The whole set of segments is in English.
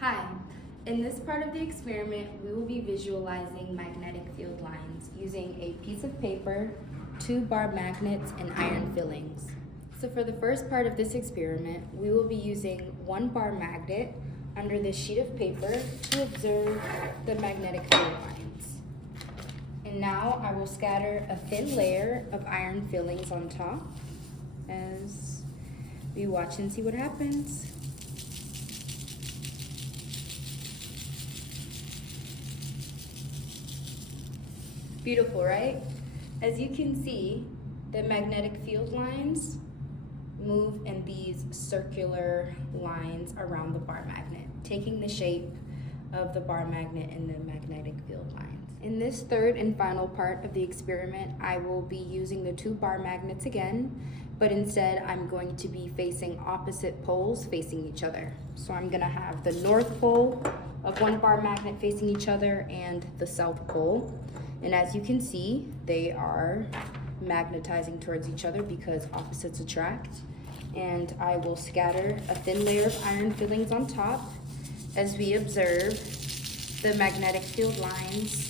Hi, in this part of the experiment, we will be visualizing magnetic field lines using a piece of paper, 2 bar magnets, and iron fillings. So for the first part of this experiment, we will be using 1 bar magnet under this sheet of paper to observe the magnetic field lines. And now I will scatter a thin layer of iron fillings on top as we watch and see what happens. Beautiful, right? As you can see, the magnetic field lines move in these circular lines around the bar magnet, taking the shape of the bar magnet and the magnetic field lines. In this third and final part of the experiment, I will be using the 2 bar magnets again, but instead I'm going to be facing opposite poles facing each other. So I'm gonna have the north pole of 1 bar magnet facing each other and the south pole. And as you can see, they are magnetizing towards each other because opposites attract. And I will scatter a thin layer of iron fillings on top as we observe the magnetic field lines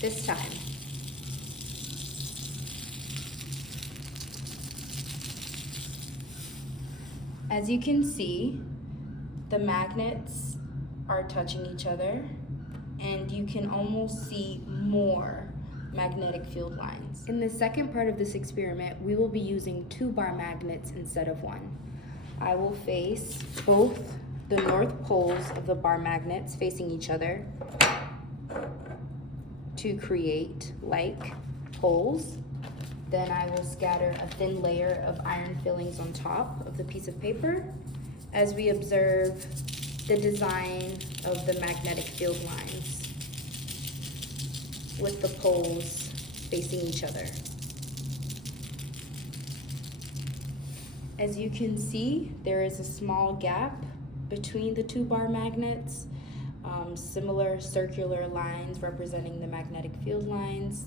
this time. As you can see, the magnets are touching each other, and you can almost see more magnetic field lines. In the second part of this experiment, we will be using 2 bar magnets instead of 1. I will face both the north poles of the bar magnets facing each other to create like poles. Then I will scatter a thin layer of iron fillings on top of the piece of paper as we observe the design of the magnetic field lines with the poles facing each other. As you can see, there is a small gap between the 2 bar magnets, similar circular lines representing the magnetic field lines.